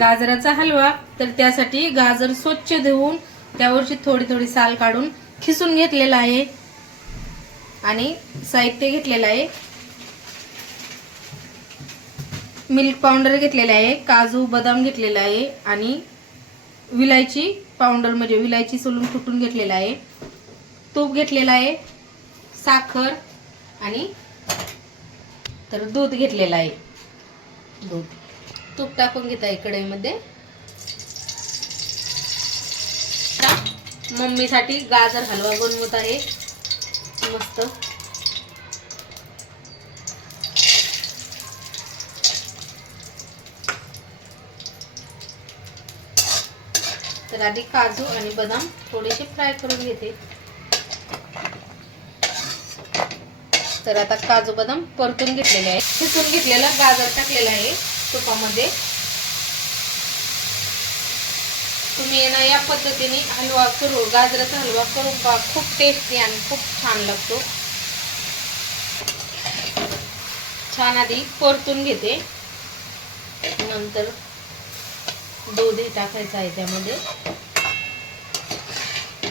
गाजराचा हलवा, तर त्यासाठी गाजर स्वच्छ धुवून त्यावरची थोडी थोडी साल काढून खिसून घेतलेला आहे आणि साहित्य घेतलेलं आहे. मिल्क पावडर घेतलेला आहे, काजू बदाम घेतलेला आहे आणि विलायची पावडर म्हणजे विलायची सोलून कुटून घेतलेला आहे. तूप घेतलेला आहे, साखर आणि तर दूध घेतलेलं आहे. तूप टाकून घेत आहे कढईमध्ये. मम्मीसाठी गाजर हलवा बनवत आहे मस्त. तर आधी काजू आणि बदाम थोडेसे फ्राय करून घेते. तर आता काजू बदाम परतून घेतलेले आहे. खिसून घेतलेला गाजर टाकलेला आहे तुपामध्ये. तुम्ही ना या पद्धतीने हलवा करू, गाजराचा हलवा करून पहा. खूप टेस्टी आणि खूप छान लागतो. छान आधी परतून घेते, नंतर दूध टाकायचं आहे त्यामध्ये.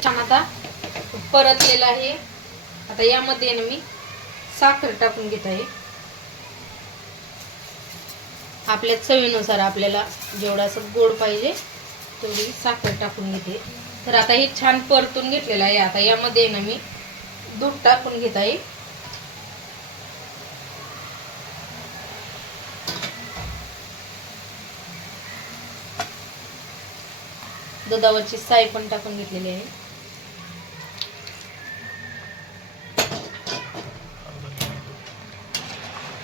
छान आता परतलेला आहे. आता यामध्ये ना मी साखर टाकून घेत आहे. आपल्या चवीनुसार आपल्याला जेवढा असं गोड पाहिजे तेवढी साखर टाकून घेते. तर आता हे छान परतून घेतलेलं आहे. आता यामध्ये ना मी दूध टाकून घेत आहे. दुधावरची साय पण टाकून घेतलेली आहे.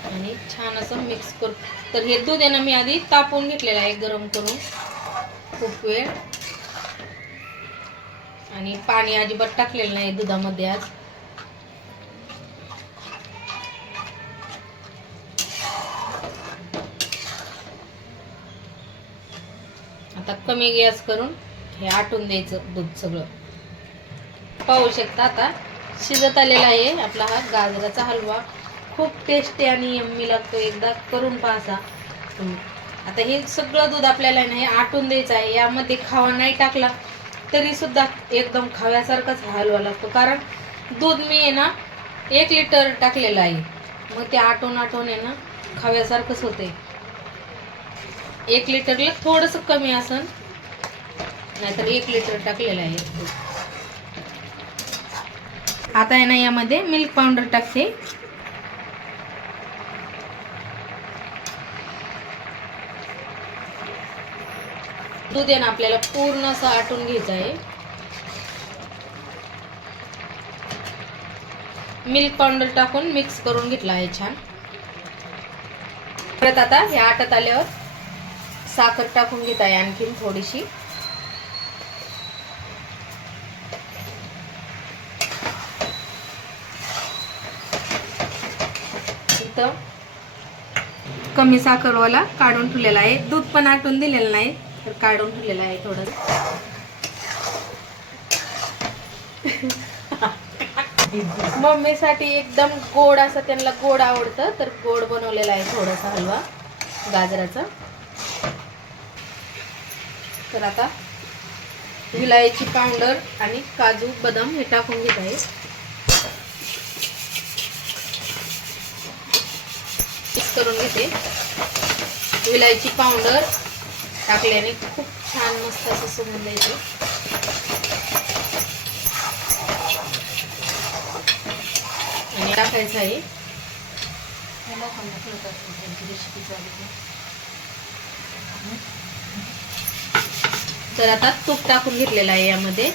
आणि छान असं मिक्स करू. तर हे दूध आहे ना मी आधी तापवून घेतलेलं आहे गरम करून खूप वेळ. आणि पाणी अजिबात टाकलेलं नाही दुधामध्ये आज. आता कमी गॅस करून हे आटून द्यायचं दूध सगळं. पाहू शकता आता शिजत आलेला आहे आपला हा गाजराचा हलवा. खूप टेस्टी आणि यम्मी लागतो. एकदा करून पाहा. आता हे सगळं दूध आपल्याला नाही आटून द्यायचं आहे. यामध्ये खावा नाही टाकला तरी सुद्धा एकदम खाव्यासारखाच हलवा लागतो. कारण दूध मी आहे ना 1 लिटर टाकलेलं आहे. मग ते आटून आटून आहे ना खाव्यासारखंच होते. 1 लिटरला थोडंसं कमी असन, नाहीतर 1 लिटर टाकलेलं आहे. आता आहे ना यामध्ये मिल्क पावडर टाकते. दूध आहे ना आपल्याला पूर्ण असं आटून घ्यायचं आहे. मिल्क पावडर टाकून मिक्स करून घेतला आहे छान. परत आता हे आटत आल्यावर साखर टाकून घेत आहे आणखीन थोडीशी. इथं कमी साखरवाला काढून ठेवलेला आहे. दूध पण आटून दिलेलं नाही तर काढून ठेवलेलं आहे थोडं. मम्मीसाठी एकदम गोड असं त्यांना गोड आवडतं तर गोड बनवलेला आहे थोडासा हलवा गाजराचा. तर आता विलायची पावडर आणि काजू बदाम हे टाकून घेत आहे. मिक्स करून घेते. विलायची पावडर टाकल्याने खूप छान मस्त असं सुगंध येतो. आणि टाकायचं आहे तर आता तूप टाकून घेतलेलं आहे यामध्ये.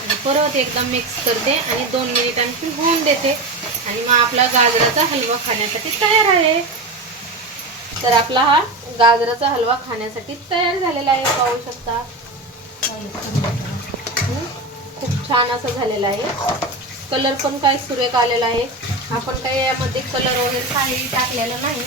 आणि परत एकदम मिक्स करते आणि 2 मिनिट आणखी होऊन देते. आणि मग आपला गाजराचा हलवा खाण्यासाठी तयार आहे. तर आपला हा गाजराचा हलवा खाण्यासाठी तयार झालेला आहे. पाहू शकता खूप छान असं झालेला आहे. कलर पण काय सुरेख आलेला आहे. आपण काही यामध्ये कलर वगैरे काही टाकलेलं नाही.